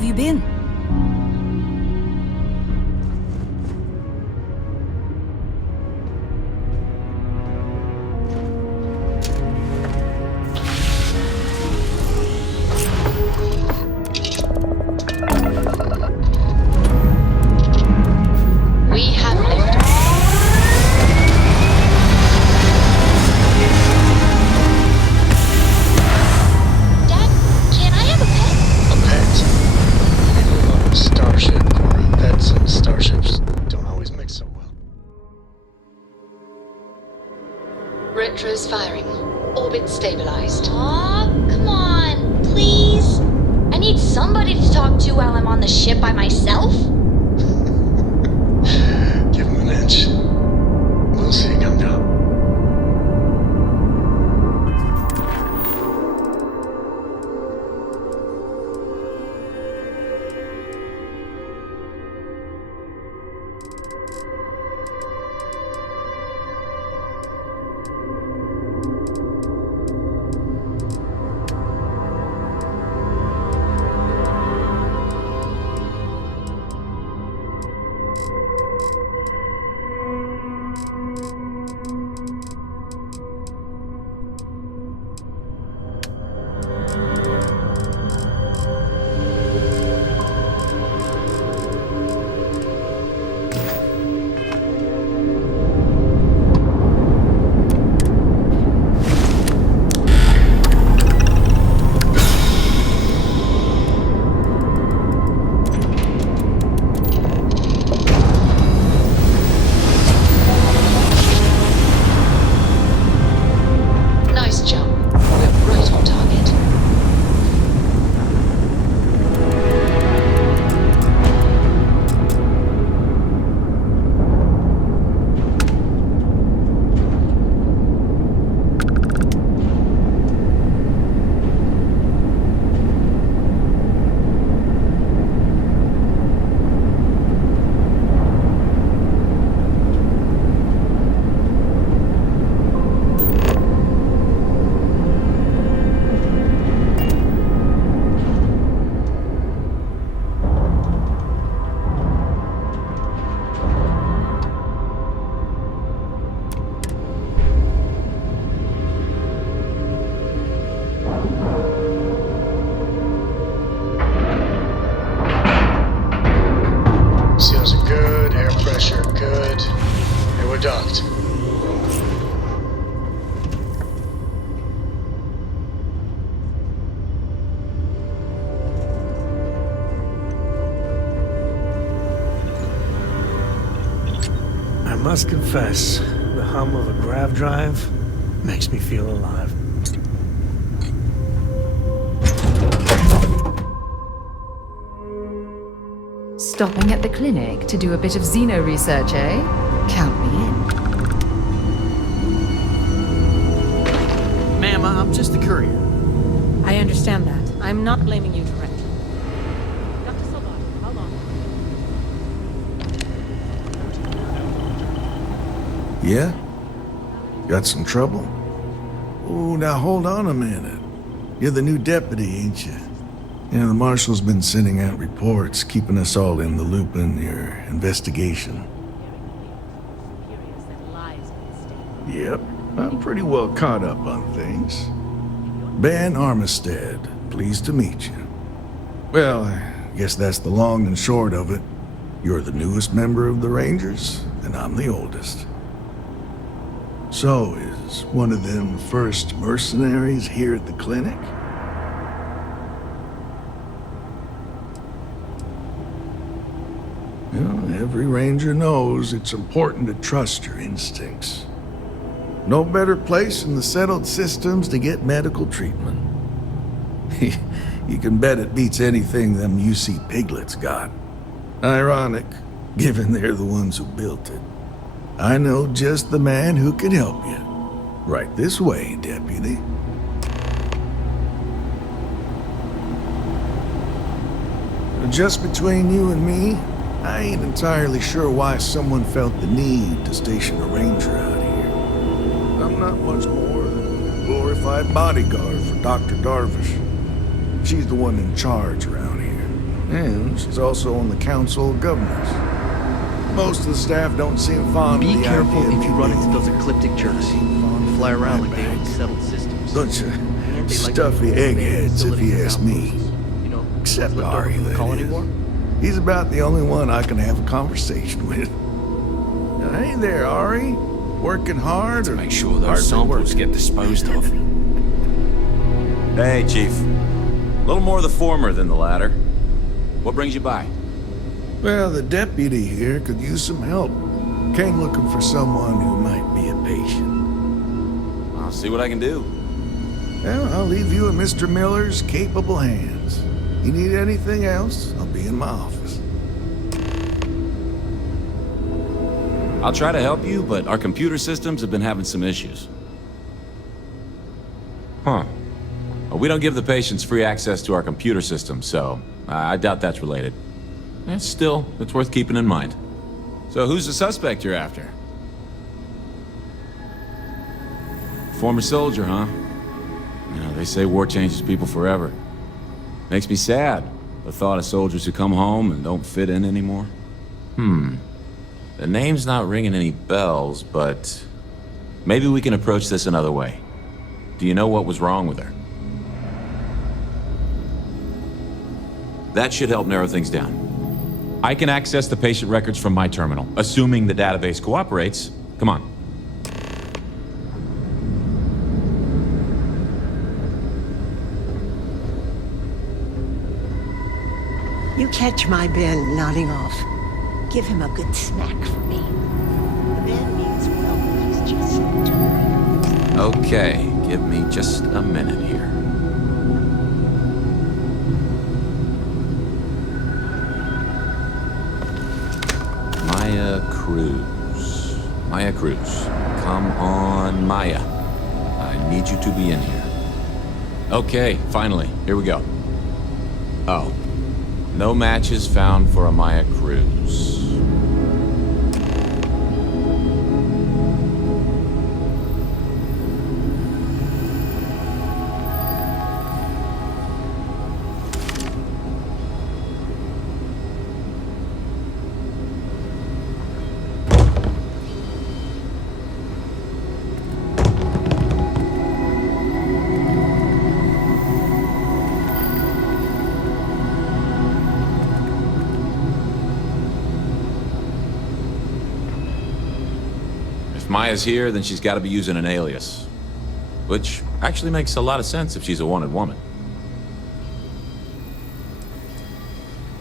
have you been? We have liftoff. Dad, can I have a pet? A pet? You live on a starship, Cora. Pets and starships don't always mix so well. Retro's firing. Orbit stabilized. Aw, come on, please. I need somebody to talk to while I'm on the ship by myself. Give him an inch. We'll see you come down. Nice jump. We're right on target. Seals are good, air pressure good, and we're docked. I must confess, the hum of a grav drive makes me feel alive. Stopping at the clinic to do a bit of xeno research, eh? Count me in. Ma'am, I'm just the courier. I understand that. I'm not blaming you directly. Dr. Sobot, hold on. Yeah? Got some trouble? Oh, now hold on a minute. You're the new deputy, ain't you? Yeah, the marshal's been sending out reports, keeping us all in the loop in your investigation. Yep, I'm pretty well caught up on things. Ben Armistead, pleased to meet you. Well, I guess that's the long and short of it. You're the newest member of the Rangers, and I'm the oldest. So, is one of them first mercenaries here at the clinic? Well, every ranger knows it's important to trust your instincts. No better place in the settled systems to get medical treatment. You can bet it beats anything them UC piglets got. Ironic, given they're the ones who built it. I know just the man who can help you. Right this way, deputy. Just between you and me, I ain't entirely sure why someone felt the need to station a ranger out here. I'm not much more than a glorified bodyguard for Dr. Darvish. She's the one in charge around here. And she's also on the Council of Governors. Most of the staff don't seem fond of Be the careful idea of if you me run being into those ecliptic jerks. fond Fly of around like they own ratbats. settled systems. Bunch of And they like stuffy to own eggheads, if you facilities as ask me. outposts. You know, Except left over Ari, from the that colony is. war. He's about the only one I can have a conversation with. Now, hey there, Ari. Working hard To or make sure those hardly samples working? get disposed of. Hey, Chief. A little more the former than the latter. What brings you by? Well, the deputy here could use some help. Came looking for someone who might be a patient. I'll see what I can do. Well, I'll leave you in Mr. Miller's capable hands. You need anything else, I'll be in my office. I'll try to help you, but our computer systems have been having some issues. Huh. Well, we don't give the patients free access to our computer system, so I doubt that's related. Still, it's worth keeping in mind. So who's the suspect you're after? Former soldier, huh? You know, they say war changes people forever. Makes me sad, the thought of soldiers who come home and don't fit in anymore. The name's not ringing any bells, but maybe we can approach this another way. Do you know what was wrong with her? That should help narrow things down. I can access the patient records from my terminal, assuming the database cooperates. Come on. You catch my Ben nodding off. Give him a good smack for me. The man means well, he's just too. Okay, give me just a minute here. Maya Cruz. Maya Cruz. Come on, Maya. I need you to be in here. Okay, finally. Here we go. Oh. No matches found for a Maya Cruz. Maya's here, then she's got to be using an alias. Which actually makes a lot of sense if she's a wanted woman.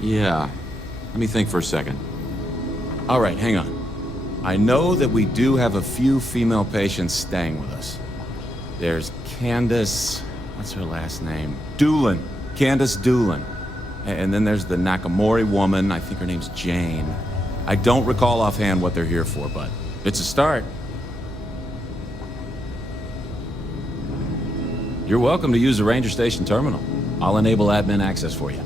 Yeah, let me think for a second. All right, hang on. I know that we do have a few female patients staying with us. There's Candace, what's her last name? Doolin. Candace Doolin. And then there's the Nakamori woman, I think her name's Jane. I don't recall offhand what they're here for, but it's a start. You're welcome to use the Ranger Station terminal. I'll enable admin access for you.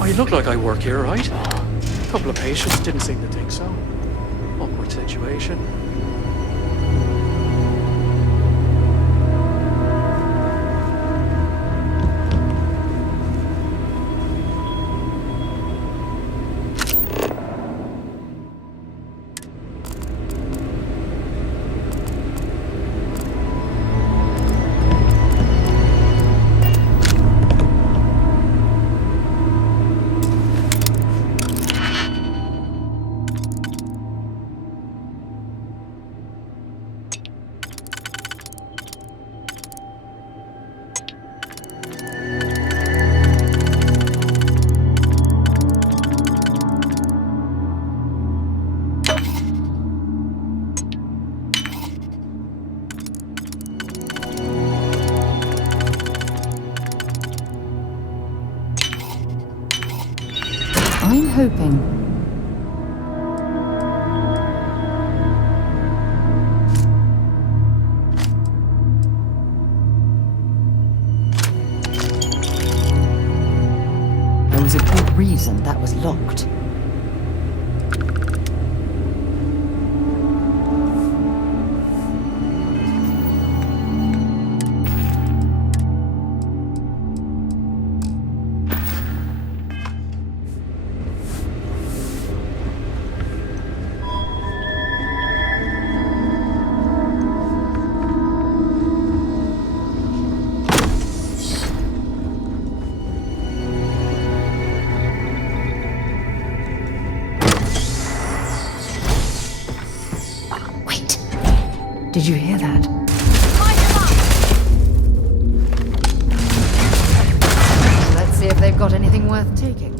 I look like I work here, right? A couple of patients didn't seem to think so. Awkward situation. hoping. There was a good reason that was locked. Did you hear that? Let's see if they've got anything worth taking.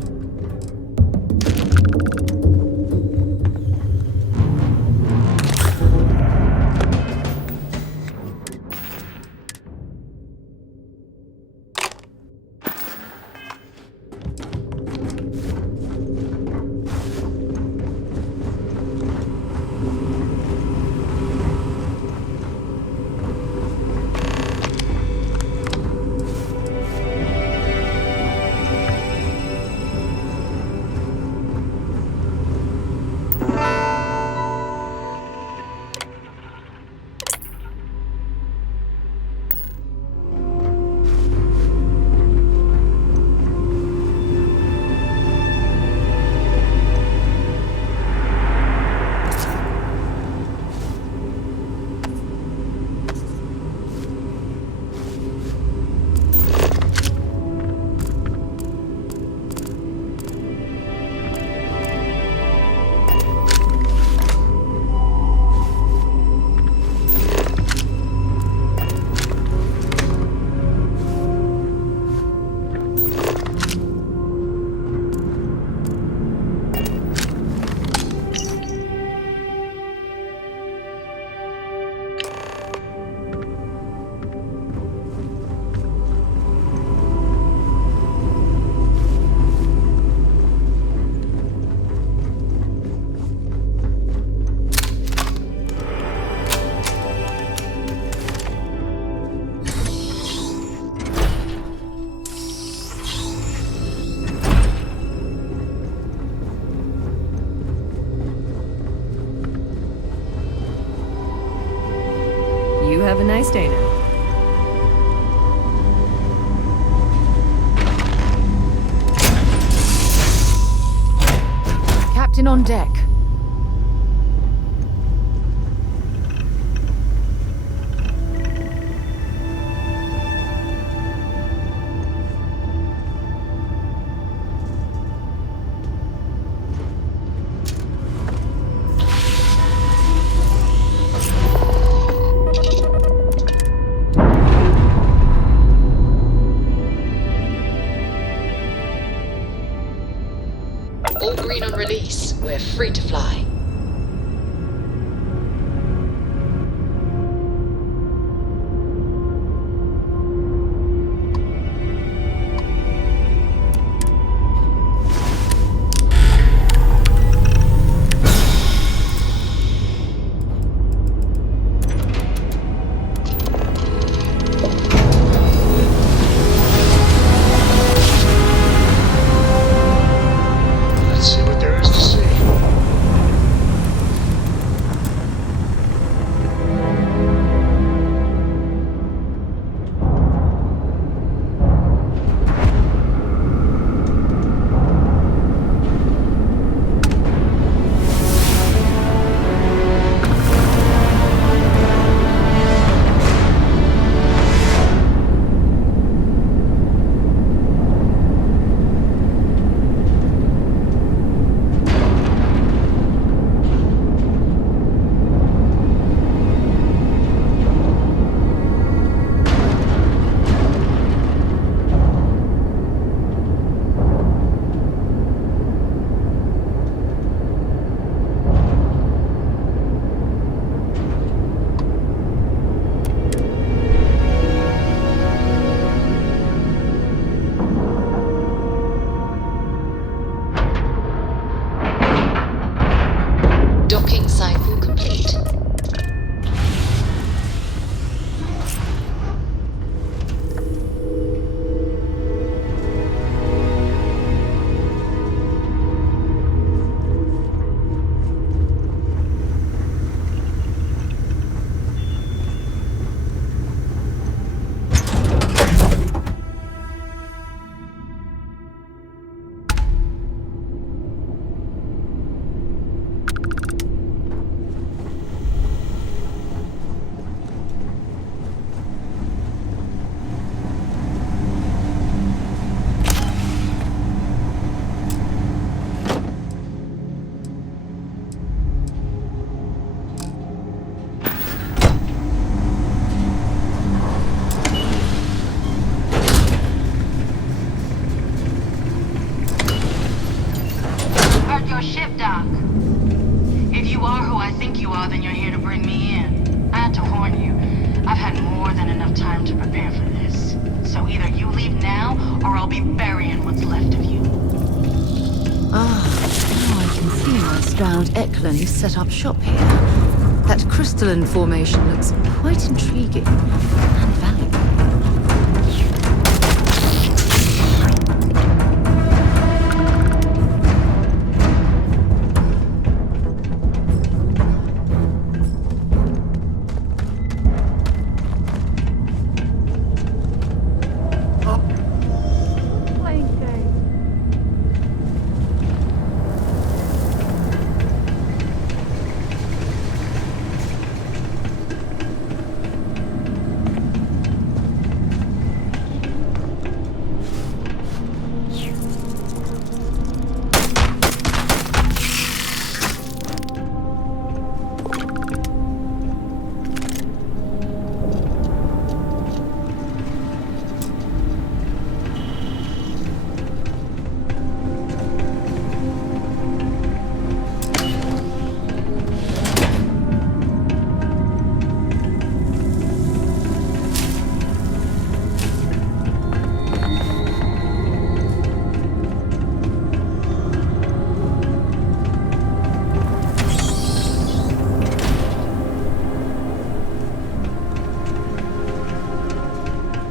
You have a nice day now. Captain on deck. All green on release. We're free to I'll be burying what's left of you. Ah, now I can see why Stroud Eklund set up shop here. That crystalline formation looks quite intriguing and valuable.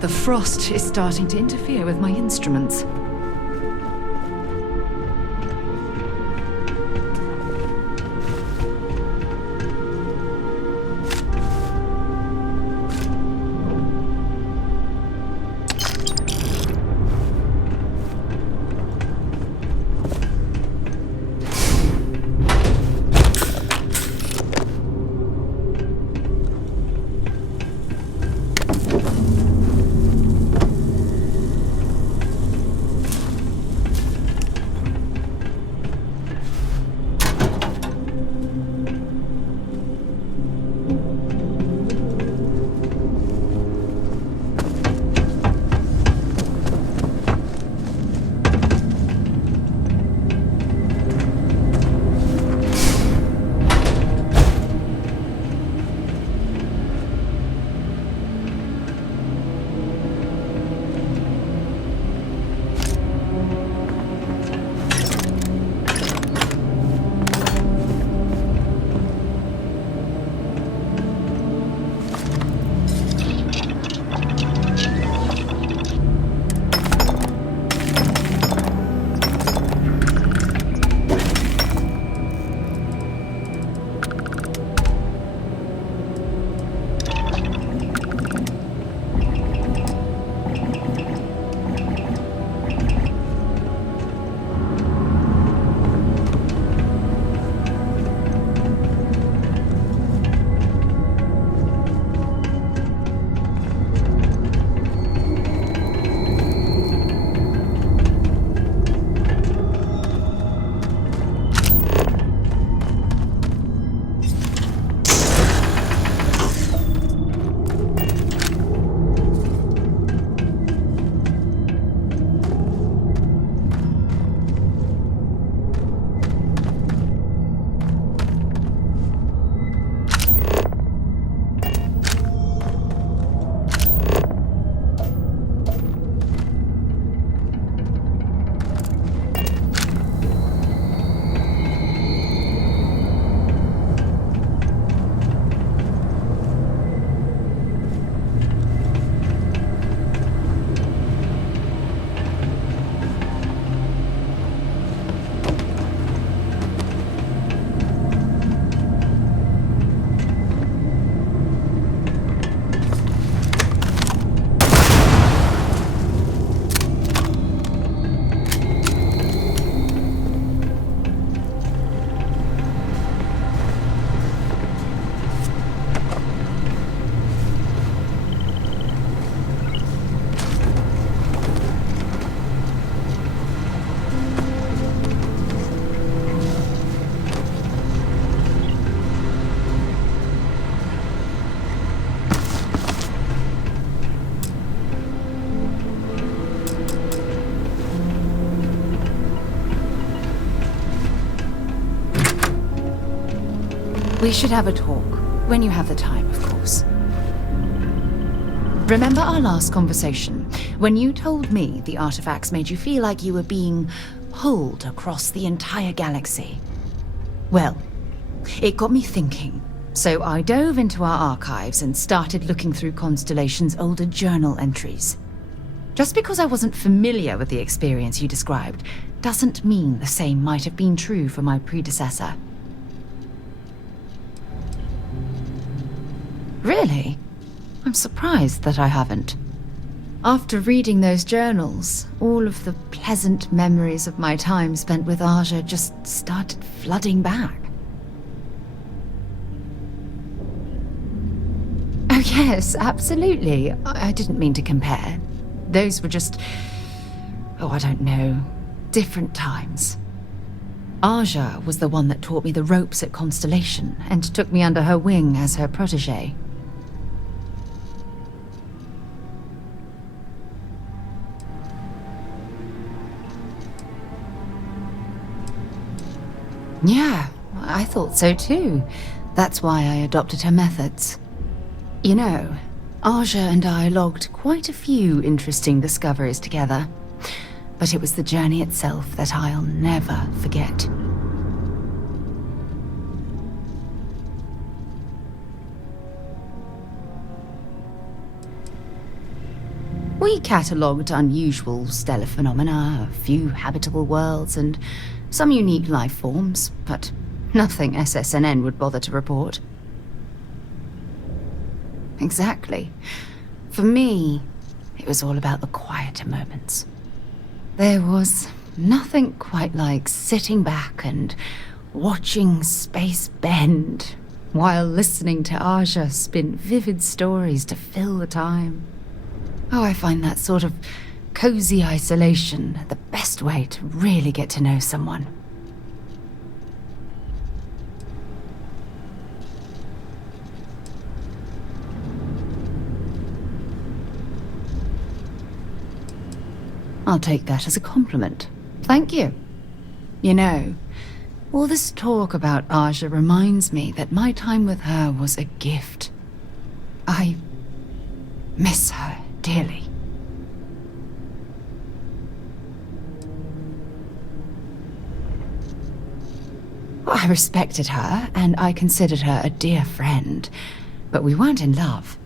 The frost is starting to interfere with my instruments. We should have a talk. When you have the time, of course. Remember our last conversation, when you told me the artifacts made you feel like you were being pulled across the entire galaxy? Well, it got me thinking, so I dove into our archives and started looking through Constellation's older journal entries. Just because I wasn't familiar with the experience you described doesn't mean the same might have been true for my predecessor. Really? I'm surprised that I haven't. After reading those journals, all of the pleasant memories of my time spent with Aja just started flooding back. Oh yes, absolutely. I didn't mean to compare. Those were just... oh, I don't know. Different times. Aja was the one that taught me the ropes at Constellation and took me under her wing as her protege. Yeah, I thought so too. That's why I adopted her methods. You know, Aja and I logged quite a few interesting discoveries together, but it was the journey itself that I'll never forget. We catalogued unusual stellar phenomena, a few habitable worlds, and some unique life forms, but nothing SSNN would bother to report. Exactly. For me, it was all about the quieter moments. There was nothing quite like sitting back and watching space bend while listening to Aja spin vivid stories to fill the time. Oh, I find that sort of cozy isolation the best way to really get to know someone. I'll take that as a compliment. Thank you. You know, all this talk about Aja reminds me that my time with her was a gift. I miss her dearly. I respected her, and I considered her a dear friend, but we weren't in love.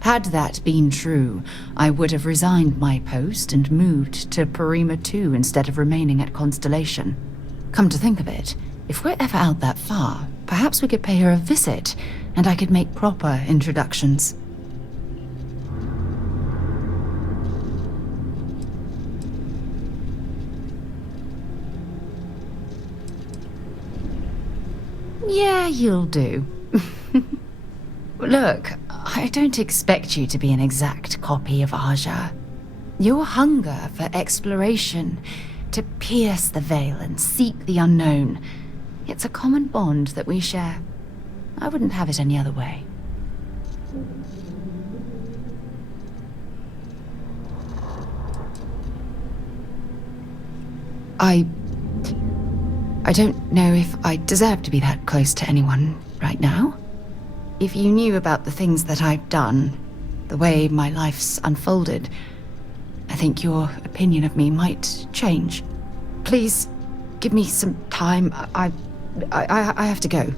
Had that been true, I would have resigned my post and moved to Parima 2 instead of remaining at Constellation. Come to think of it, if we're ever out that far, perhaps we could pay her a visit, and I could make proper introductions. Yeah, you'll do. Look, I don't expect you to be an exact copy of Aja. Your hunger for exploration, to pierce the veil and seek the unknown, it's a common bond that we share. I wouldn't have it any other way. I don't know if I deserve to be that close to anyone right now. If you knew about the things that I've done, the way my life's unfolded, I think your opinion of me might change. Please, give me some time. I have to go.